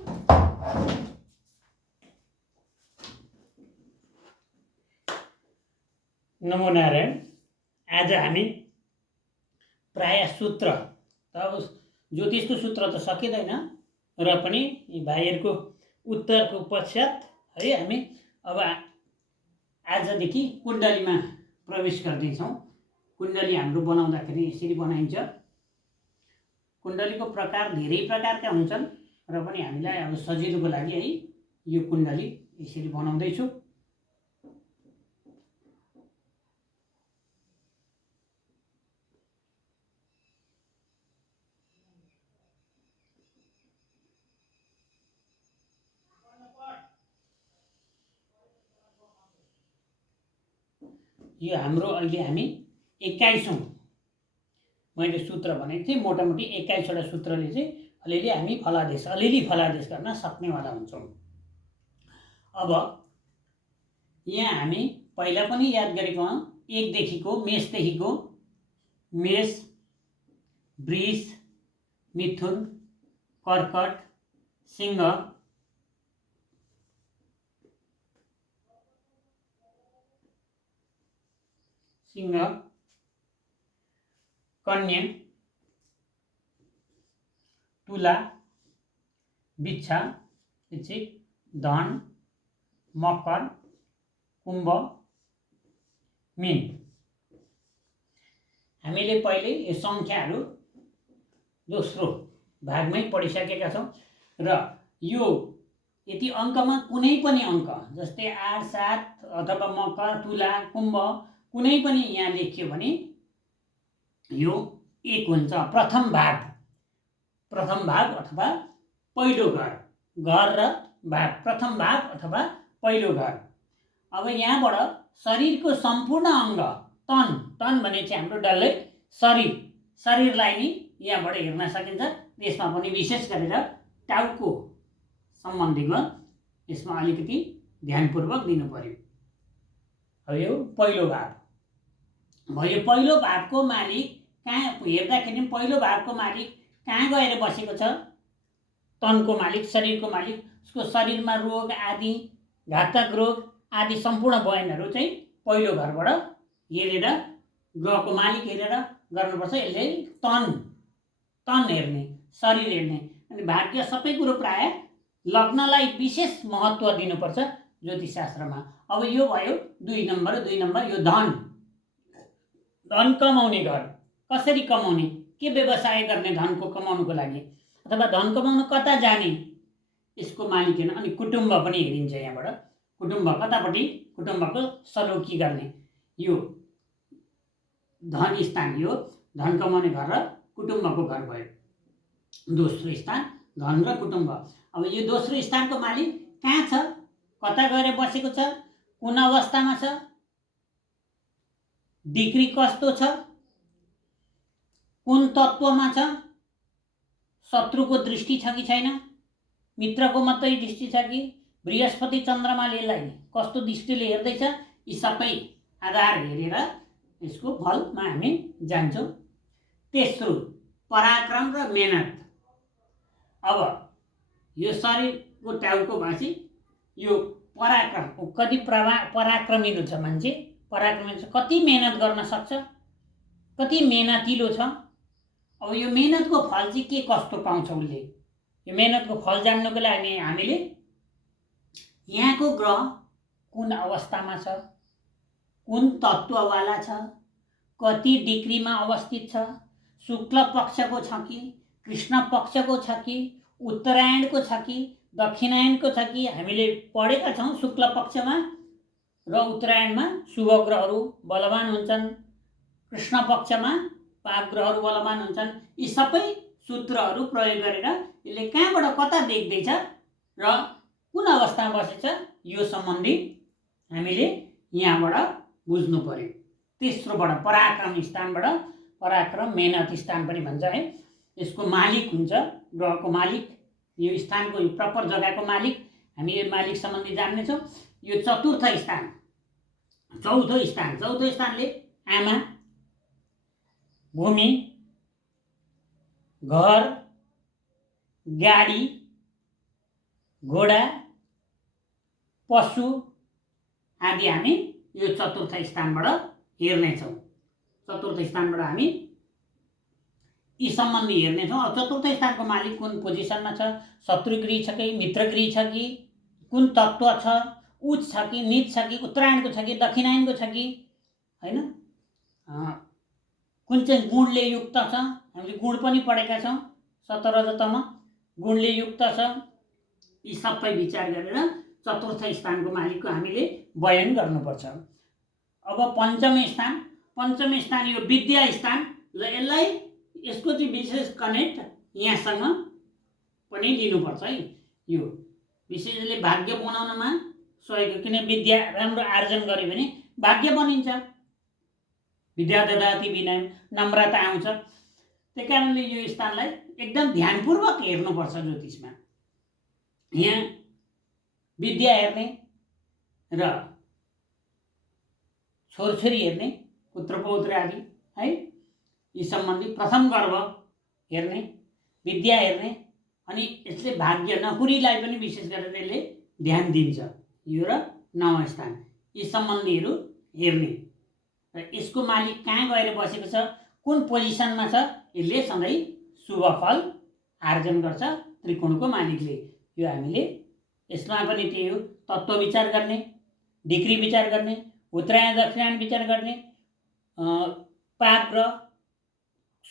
नमो नारायण। आज हामी प्राय सूत्र त अब ज्योतिषको सूत्र त सकिँदैन र पनि भाइहरूको उत्तरको पश्चात है हामी अब आजदेखि कुण्डलीमा प्रवेश गर्दैछौँ। कुण्डली हाम्रो बनाउँदाखेरि यसरी बनाइन्छ। कुण्डलीको प्रकार धेरै प्रकारका हुन्छन् र पनि हामीलाई अब सजिलोको लागि है यो कुण्डली यसरी बनाउँदैछु। यो हाम्रो अहिले हामी 21औं मैले सूत्र भनेको थिएँ। मोटामोटी 21वटा सूत्रले चाहिँ अलिअलि हामी फलादेश गर्न सक्नेवाला हुन्छौँ। अब यहाँ हामी पहिला पनि याद गरेको 1 देखिको मेषदेखिको मेष, वृष, मिथुन, कर्कट, सिंह, कन्या, तुला, बिच्छा, धन, मकर, कुम्भ, मीन। हामीले पहिले यो संख्याहरू दोस्रो भागमै पढिसकेका छौँ र यो यदि अङ्कमा कुनै पनि अङ्क जस्तै 8, 7 अथवा मकर, तुला, कुम्भ कुनै पनि यहाँ लेखियो भने यो 1 हुन्छ। प्रथम भाग अथवा पहिलो घर र भाग, प्रथम भाग अथवा पहिलो घर। अब यहाँबाट शरीरको सम्पूर्ण अङ्ग तन भने चाहिँ हाम्रो डल्लै शरीरलाई नि यहाँबाट हेर्न सकिन्छ। यसमा पनि विशेष गरेर टाउको सम्बन्धीमा यसमा अलिकति ध्यानपूर्वक दिनु पर्यो। अब यो पहिलो भाग भयो। पहिलो भागको मालिक कहाँ हेर्दाखेरि पहिलो भागको मालिक कहाँ गएर बसेको छ? तनको मालिक, शरीरको मालिक। उसको शरीरमा रोग आदि, घातक रोग आदि सम्पूर्ण बयानहरू चाहिँ पहिलो घरबाट हेरेर ग्रहको मालिक हेरेर गर्नुपर्छ। यसले तन हेर्ने, शरीर हेर्ने। अनि भाग्य सबै कुरो प्राय लग्नलाई विशेष महत्त्व दिनुपर्छ ज्योतिष शास्त्रमा। अब यो भयो 2 नम्बर यो धन कमाउने घर। कसरी कमाउने, के व्यवसाय गर्ने धनको कमाउनुको लागि, अथवा धन कमाउनु कता जाने, यसको मालिक हेर्न। अनि कुटुम्ब पनि हेरिन्छ यहाँबाट। कुटुम्ब कतापट्टि, कुटुम्बको सलोकी गर्ने। यो धन स्थान, यो धन कमाउने घर र कुटुम्बको घर भयो। दोस्रो स्थान धन र कुटुम्ब। अब यो दोस्रो स्थानको मालिक कहाँ छ, कता गएर बसेको छ, कुन अवस्थामा छ, डिग्री कस्तो छ, कुन तत्त्वमा छ, शत्रुको दृष्टि छ कि छैन, मित्रको मात्रै दृष्टि छ कि, बृहस्पति चन्द्रमाले यसलाई कस्तो दृष्टिले हेर्दैछ, यी सबै आधार हेरेर यसको फलमा हामी जान्छौँ। तेस्रो पराक्रम र मेहनत। अब यो शरीरको टाउको भाषी यो पराक्रम कति पराक्रमिलो छ मान्छे, पराक्रमिलो छ, कति मेहनत गर्न सक्छ, कति मेहनतिलो छ। अब यो मेहनतको फल चाहिँ के कस्तो पाउँछ उसले, यो मेहनतको फल जान्नुको लागि हामीले यहाँको ग्रह कुन अवस्थामा छ, कुन तत्त्ववाला छ, कति डिग्रीमा अवस्थित छ, शुक्ल पक्षको छ कि, कृष्ण पक्षको छ कि, उत्तरायणको छ कि, दक्षिणायनको छ कि। हामीले पढेका छौँ शुक्ल पक्षमा र उत्तरायणमा शुभ ग्रहहरू बलवान हुन्छन्, कृष्ण पक्षमा पाप ग्रहहरू बलवान हुन्छन्। यी सबै सूत्रहरू प्रयोग गरेर यसले कहाँबाट कता देख्दैछ र कुन अवस्थामा बसेछ यो सम्बन्धी हामीले यहाँबाट बुझ्नु पर्यो। तेस्रोबाट पराक्रम स्थानबाट, पराक्रम मेहनत स्थान पनि भन्छ है, यसको मालिक हुन्छ, ग्रहको मालिक, यो स्थानको यो प्रपर जग्गाको मालिक। हामी यो मालिक सम्बन्धी जान्नेछौँ। यो चतुर्थ स्थान, चौथो स्थानले आमा, भूमि, घर, गाडी, घोडा, पशु आदि हामी यो चतुर्थ स्थानबाट हेर्नेछौँ। चतुर्थ स्थानबाट हामी यी सम्बन्धी हेर्नेछौँ। अब चतुर्थ स्थानको मालिक कुन पोजिसनमा छ, शत्रुगृह छ कि मित्रगृह छ कि कुन तत्त्व छ, उच्च छ कि नीच छ कि उत्तरायणको छ कि दक्षिणायनको छ कि होइन, कुन चाहिँ गुणले युक्त छ। हामीले गुण पनि पढेका छौँ, सतरजतम गुणले युक्त छ। यी सबै विचार गरेर चतुर्थ स्थानको मालिकको हामीले बयान गर्नुपर्छ। अब पञ्चम स्थान यो विद्या स्थान। ल यसलाई यसको चाहिँ विशेष कनेक्ट यहाँसँग पनि लिनुपर्छ है। यो विशेषले भाग्य बनाउनमा सहयोग, किन विद्या राम्रो आर्जन गर्यो भने भाग्य बनिन्छ। विद्या ददाति विनयम, नम्रता आउँछ। त्यही कारणले यो स्थानलाई एकदम ध्यानपूर्वक हेर्नुपर्छ ज्योतिषमा। यहाँ विद्या हेर्ने र छोरछोरी हेर्ने, पुत्र पौत्र आदि है, यी सम्बन्धी प्रथम गर्भ हेर्ने, विद्या हेर्ने, अनि यसले भाग्य नकुरीलाई पनि विशेष गरेर यसले ध्यान दिन्छ। यो र 9 स्थान यी सम्बन्धीहरू हेर्ने र यसको मालिक कहाँ गएर बसेको छ, कुन पोजिसनमा छ, यसले सधैँ शुभ फल आर्जन गर्छ त्रिकोणको मालिकले। यो हामीले यसमा पनि त्यही हो, तत्त्व विचार गर्ने, डिग्री विचार गर्ने, उत्तरायण दक्षिणायन विचार गर्ने, पाप ग्रह,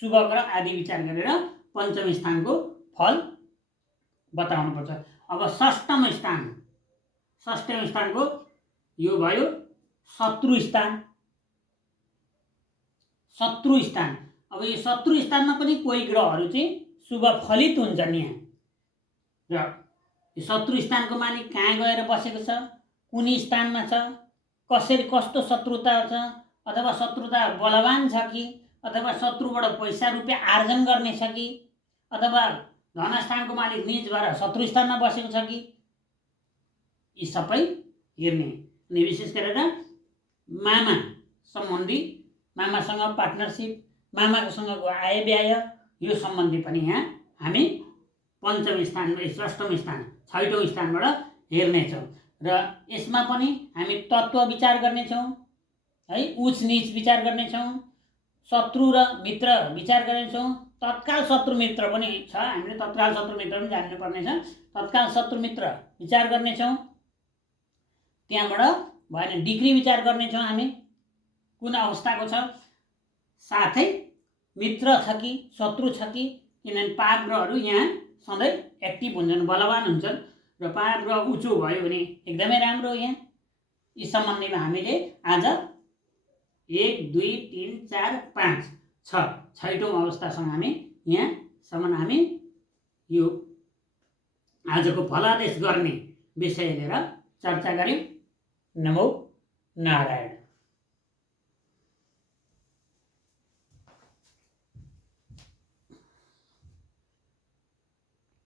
शुभ ग्रह आदि विचार गरेर पञ्चम स्थानको फल बताउनुपर्छ। अब षष्ठम स्थानको यो भयो शत्रु स्थान। अब यो शत्रु स्थानमा पनि कोही ग्रहहरू चाहिँ शुभ फलित हुन्छन् यहाँ। र यो शत्रु स्थानको मालिक कहाँ गएर बसेको छ, कुन स्थानमा छ, कसरी कस्तो शत्रुता छ, अथवा शत्रुता बलवान छ कि, अथवा शत्रुबाट पैसा रुपियाँ आर्जन गर्ने छ कि, अथवा धनस्थानको मालिक नीच भएर शत्रु स्थानमा बसेको छ कि, यी सबै हेर्ने। अनि विशेष गरेर मामा सम्बन्धी, मामासँग पार्टनरसिप, मामासँगको आय व्यय, यो सम्बन्धी पनि यहाँ हामी पञ्चम स्थान, षष्ठम स्थान, 6औं स्थानबाट हेर्नेछौँ। र यसमा पनि हामी तत्त्व विचार गर्नेछौँ है, उच्च नीच विचार गर्नेछौँ, शत्रु र मित्र विचार गर्नेछौँ। तत्काल शत्रु मित्र पनि छ, हामीले तत्काल शत्रु मित्र पनि जान्नुपर्ने छ। तत्काल शत्रु मित्र विचार गर्नेछौँ। त्यहाँबाट भएन डिग्री विचार गर्नेछौँ हामी, कुन अवस्थाको छ, साथै मित्र छ कि शत्रु छ कि, किनभने पाप ग्रहहरू यहाँ सधैँ एक्टिभ हुन्छन्, बलवान हुन्छन्। र पाप ग्रह उच्च भयो भने एकदमै राम्रो यहाँ। यी सम्बन्धीमा हामीले आज 1 2 3 4 5 6औं अवस्थासँग हामी यहाँसम्म हामी यो आजको फलादेश गर्ने विषय लिएर चर्चा गऱ्यौँ। नमो नारायण।